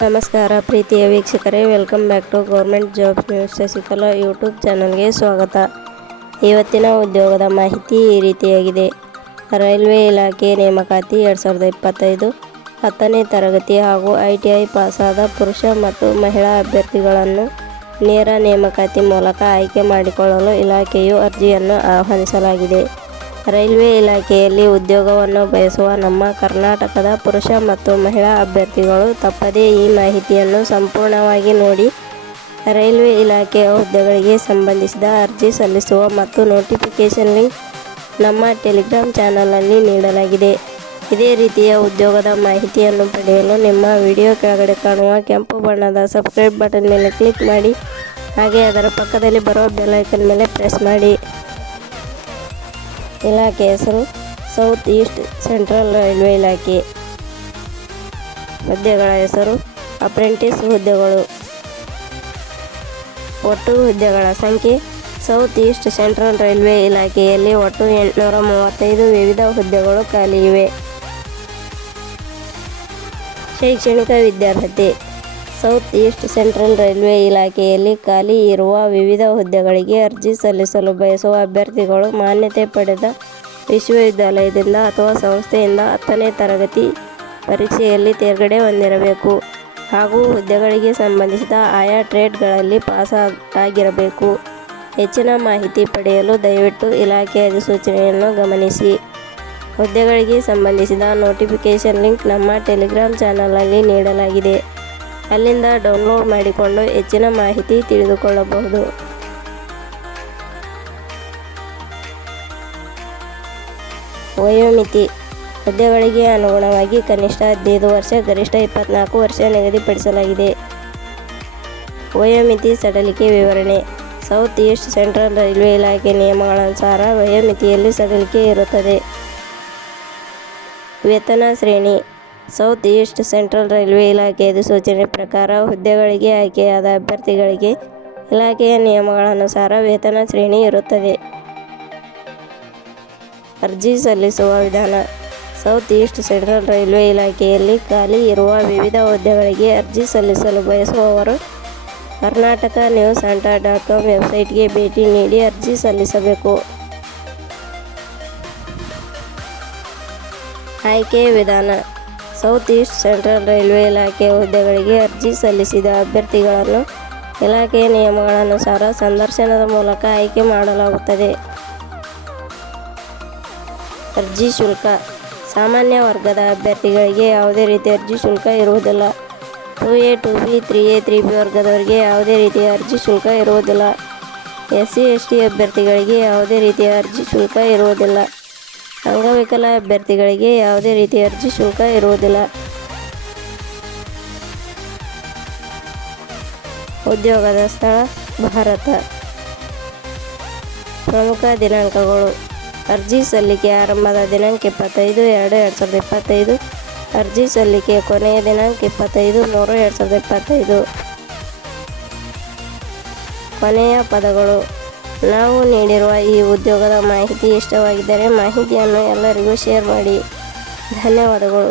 ನಮಸ್ಕಾರ ಪ್ರೀತಿಯ ವೀಕ್ಷಕರೇ, welcome back to government jobs news Shashikala YouTube ಚಾನಲ್ಗೆ ಸ್ವಾಗತ. ಇವತ್ತಿನ ಉದ್ಯೋಗದ ಮಾಹಿತಿ ಈ ರೀತಿಯಾಗಿದೆ. ರೈಲ್ವೆ ಇಲಾಖೆ ನೇಮಕಾತಿ 2025 10ನೇ ತರಗತಿ ಹಾಗೂ ITI ಪಾಸಾದ ಪುರುಷ ಮತ್ತು ಮಹಿಳಾ ಅಭ್ಯರ್ಥಿಗಳನ್ನು ನೇರ ನೇಮಕಾತಿ ಮೂಲಕ ಆಯ್ಕೆ ಮಾಡಿಕೊಳ್ಳಲು ಇಲಾಖೆಯು ಅರ್ಜಿಯನ್ನು ಆಹ್ವಾನಿಸಲಾಗಿದೆ. ರೈಲ್ವೆ ಇಲಾಖೆಯಲ್ಲಿ ಉದ್ಯೋಗವನ್ನು ಬಯಸುವ ನಮ್ಮ ಕರ್ನಾಟಕದ ಪುರುಷ ಮತ್ತು ಮಹಿಳಾ ಅಭ್ಯರ್ಥಿಗಳು ತಪ್ಪದೇ ಈ ಮಾಹಿತಿಯನ್ನು ಸಂಪೂರ್ಣವಾಗಿ ನೋಡಿ. ರೈಲ್ವೆ ಇಲಾಖೆಯ ಹುದ್ದೆಗಳಿಗೆ ಸಂಬಂಧಿಸಿದ ಅರ್ಜಿ ಸಲ್ಲಿಸುವ ಮತ್ತು ನೋಟಿಫಿಕೇಷನ್ ಲಿಂಕ್ ನಮ್ಮ ಟೆಲಿಗ್ರಾಮ್ ಚಾನಲ್ನಲ್ಲಿ ನೀಡಲಾಗಿದೆ. ಇದೇ ರೀತಿಯ ಉದ್ಯೋಗದ ಮಾಹಿತಿಯನ್ನು ಪಡೆಯಲು ನಿಮ್ಮ ವಿಡಿಯೋ ಕೆಳಗಡೆ ಕಾಣುವ ಕೆಂಪು ಬಣ್ಣದ ಸಬ್ಸ್ಕ್ರೈಬ್ ಬಟನ್ ಮೇಲೆ ಕ್ಲಿಕ್ ಮಾಡಿ, ಹಾಗೆ ಅದರ ಪಕ್ಕದಲ್ಲಿ ಬರುವ ಬೆಲ್ ಐಕನ್ ಮೇಲೆ ಪ್ರೆಸ್ ಮಾಡಿ. ಇಲಾಖೆ ಹೆಸರು ಸೌತ್ ಈಸ್ಟ್ ಸೆಂಟ್ರಲ್ ರೈಲ್ವೆ ಇಲಾಖೆ. ಹುದ್ದೆಗಳ ಹೆಸರು ಅಪ್ರೆಂಟಿಸ್ ಹುದ್ದೆಗಳು. ಒಟ್ಟು ಹುದ್ದೆಗಳ ಸಂಖ್ಯೆ ಸೌತ್ ಈಸ್ಟ್ ಸೆಂಟ್ರಲ್ ರೈಲ್ವೆ ಇಲಾಖೆಯಲ್ಲಿ ಒಟ್ಟು 835 ವಿವಿಧ ಹುದ್ದೆಗಳು ಖಾಲಿ ಇವೆ. ಶೈಕ್ಷಣಿಕ ವಿದ್ಯಾರ್ಹತೆ. ಸೌತ್ ಈಸ್ಟ್ ಸೆಂಟ್ರಲ್ ರೈಲ್ವೆ ಇಲಾಖೆಯಲ್ಲಿ ಖಾಲಿ ಇರುವ ವಿವಿಧ ಹುದ್ದೆಗಳಿಗೆ ಅರ್ಜಿ ಸಲ್ಲಿಸಲು ಬಯಸುವ ಅಭ್ಯರ್ಥಿಗಳು ಮಾನ್ಯತೆ ಪಡೆದ ವಿಶ್ವವಿದ್ಯಾಲಯದಿಂದ ಅಥವಾ ಸಂಸ್ಥೆಯಿಂದ 10ನೇ ತರಗತಿ ಪರೀಕ್ಷೆಯಲ್ಲಿ ತೇರ್ಗಡೆ ಹೊಂದಿರಬೇಕು ಹಾಗೂ ಹುದ್ದೆಗಳಿಗೆ ಸಂಬಂಧಿಸಿದ ಆಯಾ ಟ್ರೇಡ್ಗಳಲ್ಲಿ ಪಾಸ್ ಆಗಿರಬೇಕು. ಹೆಚ್ಚಿನ ಮಾಹಿತಿ ಪಡೆಯಲು ದಯವಿಟ್ಟು ಇಲಾಖೆ ಅಧಿಸೂಚನೆಯನ್ನು ಗಮನಿಸಿ. ಹುದ್ದೆಗಳಿಗೆ ಸಂಬಂಧಿಸಿದ ನೋಟಿಫಿಕೇಷನ್ ಲಿಂಕ್ ನಮ್ಮ ಟೆಲಿಗ್ರಾಮ್ ಚಾನಲ್ನಲ್ಲಿ ನೀಡಲಾಗಿದೆ. ಅಲ್ಲಿಂದ ಡೌನ್ಲೋಡ್ ಮಾಡಿಕೊಂಡು ಹೆಚ್ಚಿನ ಮಾಹಿತಿ ತಿಳಿದುಕೊಳ್ಳಬಹುದು. ವಯೋಮಿತಿ. ಹುದ್ದೆಗಳಿಗೆ ಅನುಗುಣವಾಗಿ ಕನಿಷ್ಠ 15 ವರ್ಷ, ಗರಿಷ್ಠ 24 ವರ್ಷ ನಿಗದಿಪಡಿಸಲಾಗಿದೆ. ವಯೋಮಿತಿ ಸಡಿಲಿಕೆ ವಿವರಣೆ. ಸೌತ್ ಈಸ್ಟ್ ಸೆಂಟ್ರಲ್ ರೈಲ್ವೆ ಇಲಾಖೆ ನಿಯಮಗಳನುಸಾರ ವಯೋಮಿತಿಯಲ್ಲಿ ಸಡಿಲಿಕೆ ಇರುತ್ತದೆ. ವೇತನ ಶ್ರೇಣಿ. ಸೌತ್ ಈಸ್ಟ್ ಸೆಂಟ್ರಲ್ ರೈಲ್ವೆ ಇಲಾಖೆ ಅಧಿಸೂಚನೆ ಪ್ರಕಾರ ಹುದ್ದೆಗಳಿಗೆ ಆಯ್ಕೆಯಾದ ಅಭ್ಯರ್ಥಿಗಳಿಗೆ ಇಲಾಖೆಯ ನಿಯಮಗಳನುಸಾರ ವೇತನ ಶ್ರೇಣಿ ಇರುತ್ತದೆ. ಅರ್ಜಿ ಸಲ್ಲಿಸುವ ವಿಧಾನ. ಸೌತ್ ಈಸ್ಟ್ ಸೆಂಟ್ರಲ್ ರೈಲ್ವೆ ಇಲಾಖೆಯಲ್ಲಿ ಖಾಲಿ ಇರುವ ವಿವಿಧ ಹುದ್ದೆಗಳಿಗೆ ಅರ್ಜಿ ಸಲ್ಲಿಸಲು ಬಯಸುವವರು karnataka-news-anta.com ವೆಬ್ಸೈಟ್ಗೆ ಭೇಟಿ ನೀಡಿ ಅರ್ಜಿ ಸಲ್ಲಿಸಬೇಕು. ಆಯ್ಕೆ ವಿಧಾನ. ಸೌತ್ ಈಸ್ಟ್ ಸೆಂಟ್ರಲ್ ರೈಲ್ವೆ ಇಲಾಖೆಯ ಹುದ್ದೆಗಳಿಗೆ ಅರ್ಜಿ ಸಲ್ಲಿಸಿದ ಅಭ್ಯರ್ಥಿಗಳನ್ನು ಇಲಾಖೆಯ ನಿಯಮಗಳನುಸಾರ ಸಂದರ್ಶನದ ಮೂಲಕ ಆಯ್ಕೆ ಮಾಡಲಾಗುತ್ತದೆ. ಅರ್ಜಿ ಶುಲ್ಕ. ಸಾಮಾನ್ಯ ವರ್ಗದ ಅಭ್ಯರ್ಥಿಗಳಿಗೆ ಯಾವುದೇ ರೀತಿಯ ಅರ್ಜಿ ಶುಲ್ಕ ಇರುವುದಿಲ್ಲ. 2A, 2B, 3A, 3B ವರ್ಗದವರಿಗೆ ಯಾವುದೇ ರೀತಿಯ ಅರ್ಜಿ ಶುಲ್ಕ ಇರುವುದಿಲ್ಲ. SC, ST ಅಭ್ಯರ್ಥಿಗಳಿಗೆ ಯಾವುದೇ ರೀತಿಯ ಅರ್ಜಿ ಶುಲ್ಕ ಇರುವುದಿಲ್ಲ. ಅಂಗವಿಕಲ ಅಭ್ಯರ್ಥಿಗಳಿಗೆ ಯಾವುದೇ ರೀತಿಯ ಅರ್ಜಿ ಶುಲ್ಕ ಇರುವುದಿಲ್ಲ. ಉದ್ಯೋಗದ ಸ್ಥಳ ಭಾರತ. ಪ್ರಮುಖ ದಿನಾಂಕಗಳು. ಅರ್ಜಿ ಸಲ್ಲಿಕೆ ಆರಂಭದ ದಿನಾಂಕ 25/2/2025. ಅರ್ಜಿ ಸಲ್ಲಿಕೆ ಕೊನೆಯ ದಿನಾಂಕ 25/3/2025. ಕೊನೆಯ ಪದಗಳು. ನಾವು ನೀಡಿರುವ ಈ ಉದ್ಯೋಗದ ಮಾಹಿತಿ ಇಷ್ಟವಾಗಿದ್ದರೆ ಮಾಹಿತಿಯನ್ನು ಎಲ್ಲರಿಗೂ ಶೇರ್ ಮಾಡಿ. ಧನ್ಯವಾದಗಳು.